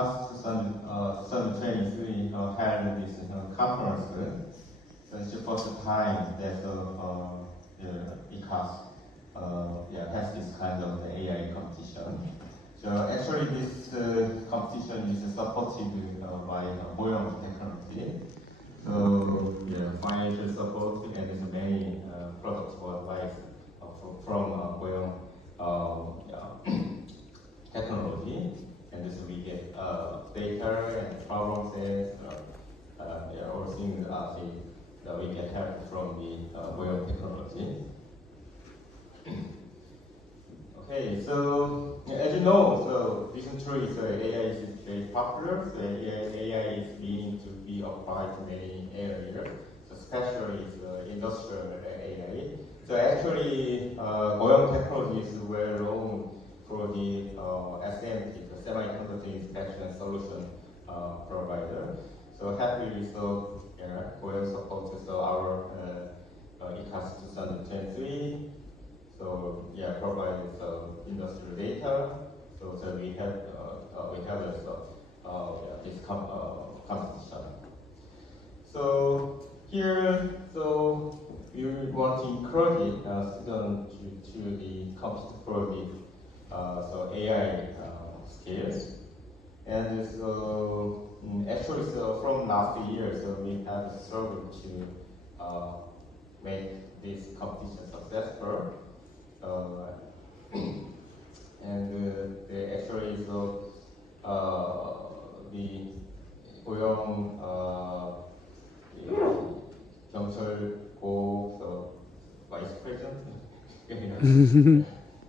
ICAS 2023 held this conference. So it's the first time that ICAS has this kind of AI competition. So actually this competition is supported by Boeing technology. So financial support and there's many products worldwide from Boeing technology, and so we get data and problem sets, all things that we get help from the Boeing technology. Okay, so as you know, so recently AI is very popular. So AI is beginning to be applied to many areas, so especially industrial AI. So actually, Boeing technology is well known for the SMT, the semiconductor inspection solution provider. So happily, so Boeing supports our ICAS 2023. So provides industrial data. So we have this competition. So here, so we want to encourage students to the compete for the AI skills. And so actually, so from last year, so we have struggled to make this competition successful. And actually, so the 고용 경찰고 so vice president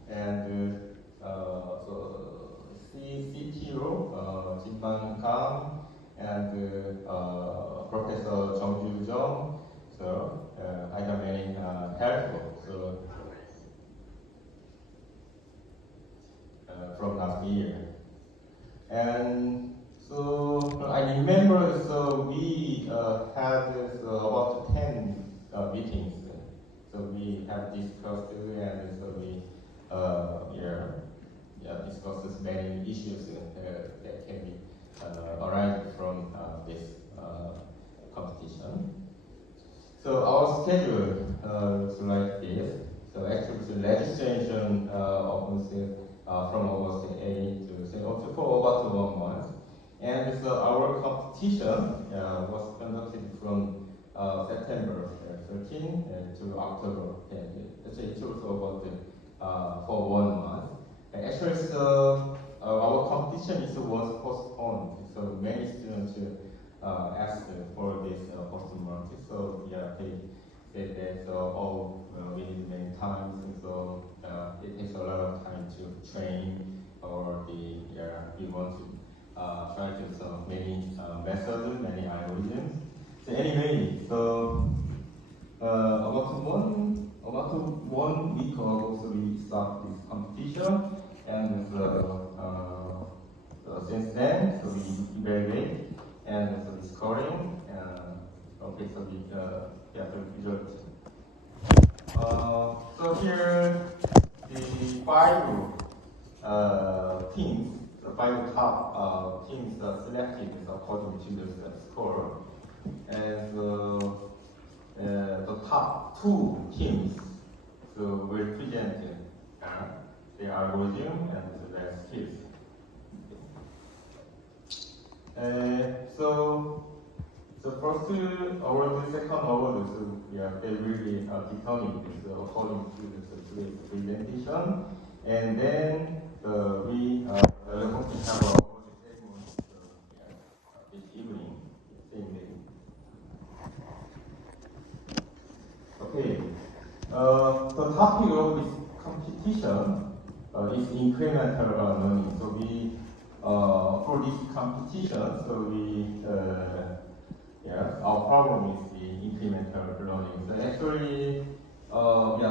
and so CTO 진만강 and Professor 정주정. So I have many helpful. So from last year. And so I remember, so we had about 10 meetings. So we have discussed and so we discussed many issues that can be arise from this competition. So our schedule looks like this. So actually the registration opens from August 8 to for about 1 month. And so our competition was conducted from September 13 to October 10. So it took about for 1 month. And actually, so our competition was postponed. So many students asked for this postponement. So they said that we need many times, and so it takes a lot of time to train, or we want to try to some many methods, many algorithms. So anyway, so about one week ago, so we started this competition, and since then, so we evaluate and so the scoring. Okay, so the result. So here the 5 teams, the 5 top teams are selected according to the score, and the top 2 teams so will present their algorithm and their skills. So first award, the second award, so they really determined according to today's presentation, and then we are going to have our award ceremony this evening, same day. Okay, the topic of this competition is incremental learning. So we for this competition, so we our problem is the incremental learning. So actually,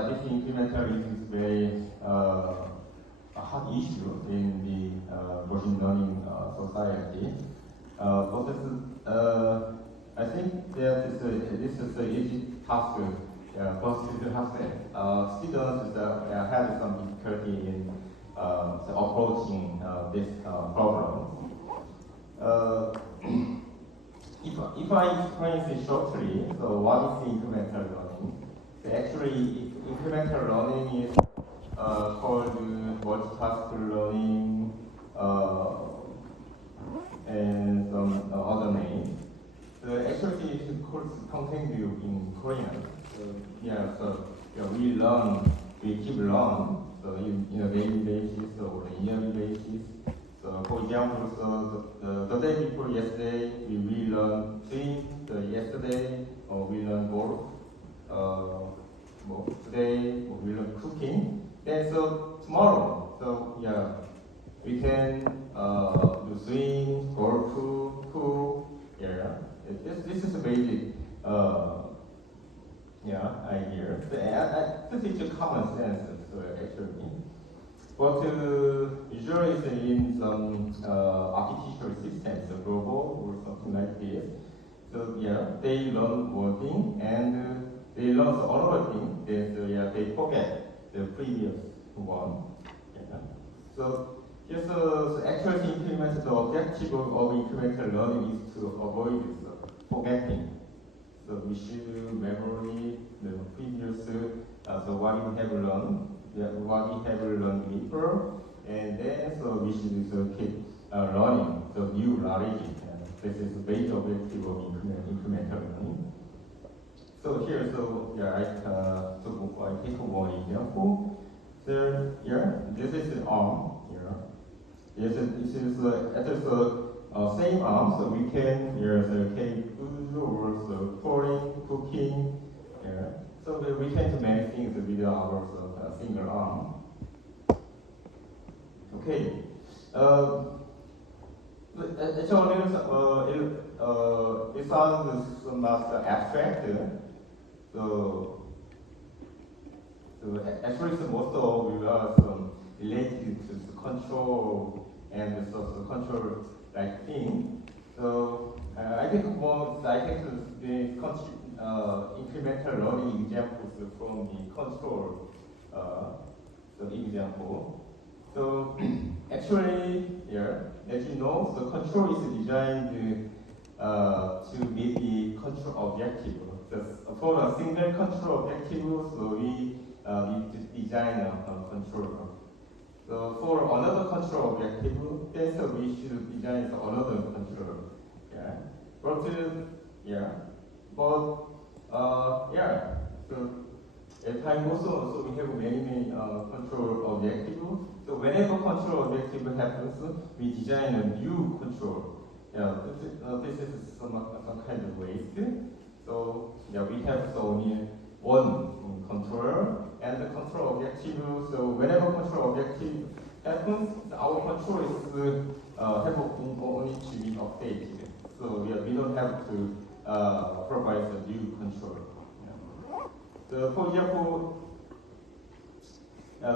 this incremental is very a hot issue in the machine learning society. But I think that this is an easy task for students. Students had some difficulty in approaching this problem. try to explain it shortly. So what is incremental learning? So actually, incremental learning is called multitask learning and some other names. So actually, it's called 평생교육 in Korean. So we keep learning. So in a daily basis or a yearly basis. So for example, so the day before yesterday, we relearn swim. Yesterday, we learn golf. Today, we learn cooking. Then so tomorrow, so we can do swim, golf, cook. This is a basic idea. This is a common sense. So actually. But usually it's in some artificial systems, global or something like this. So they learn one thing and they learn another thing. Then they forget the previous one. So here's actually implement the objective of incremental learning is to avoid forgetting. So we should memory the previous so what you have learned. What we have learned before, and then so we should keep learning the new knowledge. This is the basic objective of incremental learning. So here, I take one example. So this is the arm. This is at the same arm, so we can take food or pouring, cooking. So we can do many things with our single arm. Okay. Actually, it sounds somewhat abstract. So actually, most of we are related to control and so control like thing. So I think the incremental learning examples from the control example. So actually, as you know, the control is designed to meet the control objective. For a single control objective, so we need to design a controller. So for another control objective, then so we should design another controller. So as time goes on, so we have many control objectives. So whenever control objective happens, we design a new control. This is some kind of waste. So we have only one controller and the control objective. So whenever control objective happens, our control is only to be updated. So we don't have to provide a new controller. So for example,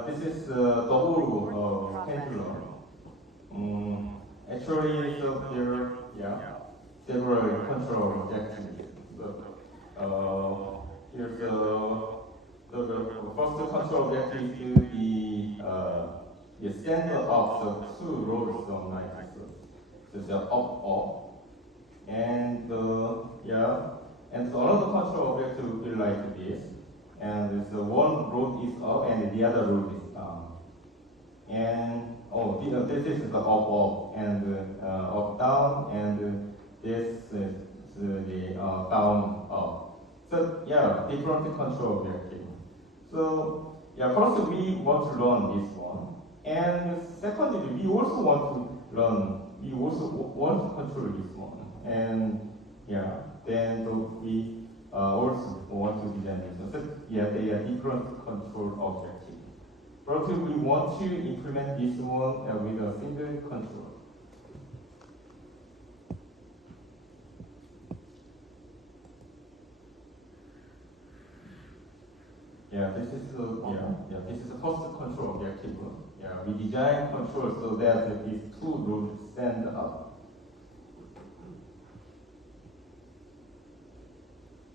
this is the whole pendulum. Actually, so there are several control objectives. So here's the first control objective is the center of the two rows of lines. So it's up, and and so another control objective will be like this. And so one road is up and the other road is down. And this is the up and up down, and this is the down up. So different control objective. So first we want to learn this one, and secondly we also want to control this one, and then we also want to design this. So they are different control objectives. But we want to implement this one with a single control. This is the first control objective. We design control so that these two roads stand up.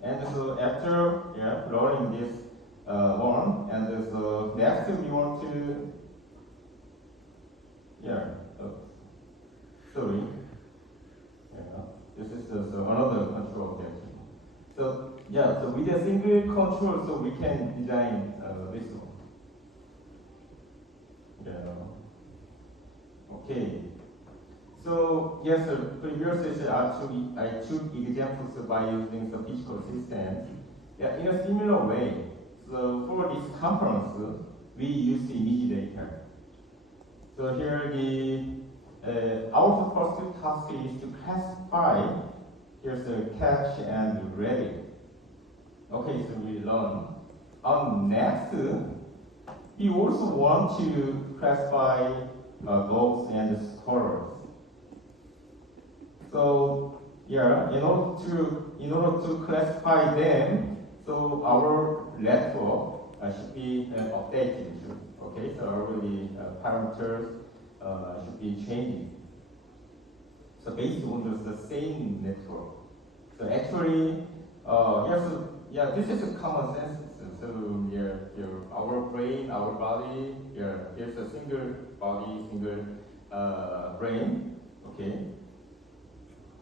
And so after learning this one, and so next we want to sorry. This is another control yeah, so with a single control, so we can design this one. Yeah. Okay. So yes, previously I took examples by using the physical systems. Yeah, in a similar way. So for this conference, we use image data. So here our first task is to classify. Here's a catch and ready. Okay, so we learn. Next, we also want to classify dogs and squirrels. So yeah, in order to classify them, so our network should be updated. Okay, so our parameters should be changing. So based on the same network. So actually, this is a common sense. So our brain, our body, here's a single body, single brain. Okay.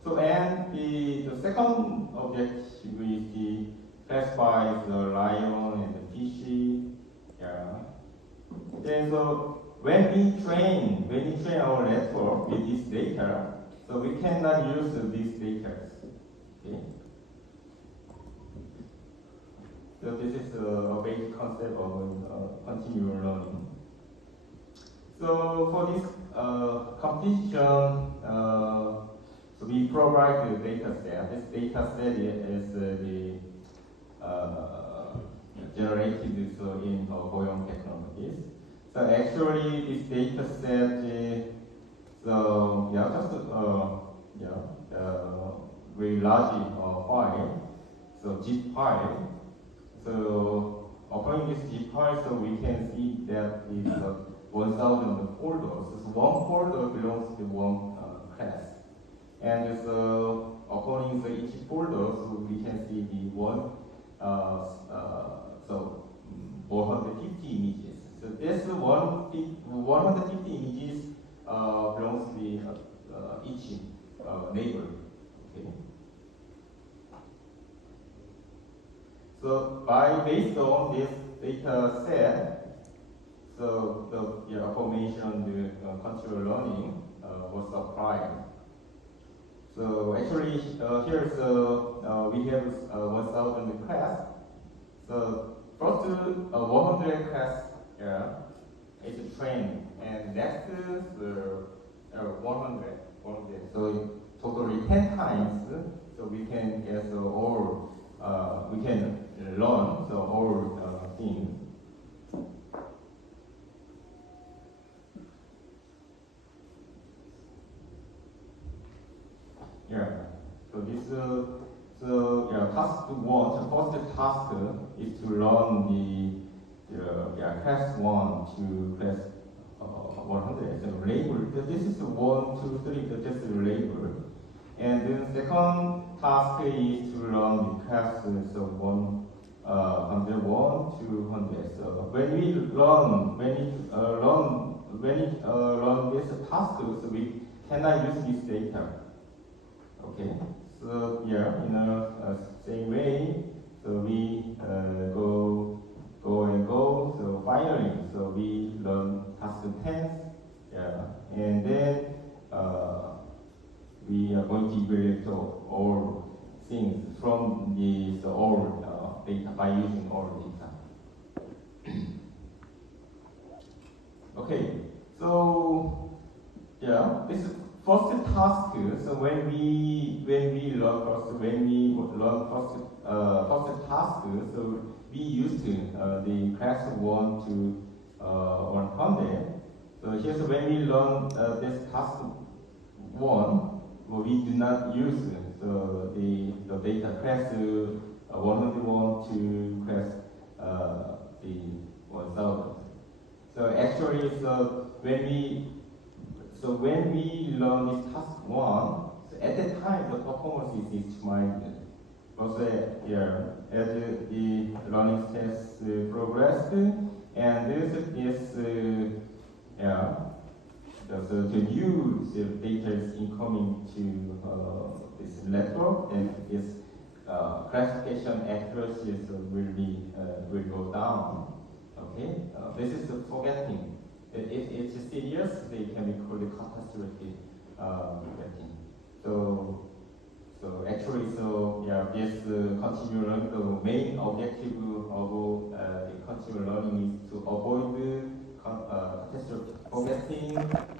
So and the second object we classify the lion and the fish. Yeah. Then so when we train our network with this data, so we cannot use these data. Okay. So this is a basic concept of continuous learning. So for this competition, so we provide the data set. This data set is generated in Boyong technologies. So actually, this data set very large file, so zip file. So upon this zip file, so we can see that is 1,000 folders. So one folder belongs to one class. And so according to each folder, so we can see the 150 images. So this 150 images belongs to each neighbor. Okay. So based on this data set, so the formation, the continual learning was applied. So actually, here's we have 1,000 class. So first 100 class is trained, and next is 100. So totally 10 times. So we can get all we can learn the whole thing. Yeah. So this task one. The first task is to learn the class 1 to class 100. So label. This is 1, 2, 3. Just label. And then second task is to learn the class 101 to 100. So when we learn this task, so we cannot use this data. Okay. So in a same way, so we go. So finally, so we learn task 10. And then we are going to evaluate all things from all data by using all data. Okay, so this is first task. So when we learn first task, so we used the class 1 to 100. So here's when we learn this task 1. We do not use the data class 101 to class the 1,000. So actually, when we learn this task 1, so at that time the performance is optimized. Also, as the learning steps progressed, and this is so the new data is incoming to this network, and is classification accuracy will go down. Okay, this is the forgetting. If it's serious, it can be called catastrophic forgetting. So actually, this continuous learning, the main objective of the continuous learning is to avoid catastrophic forgetting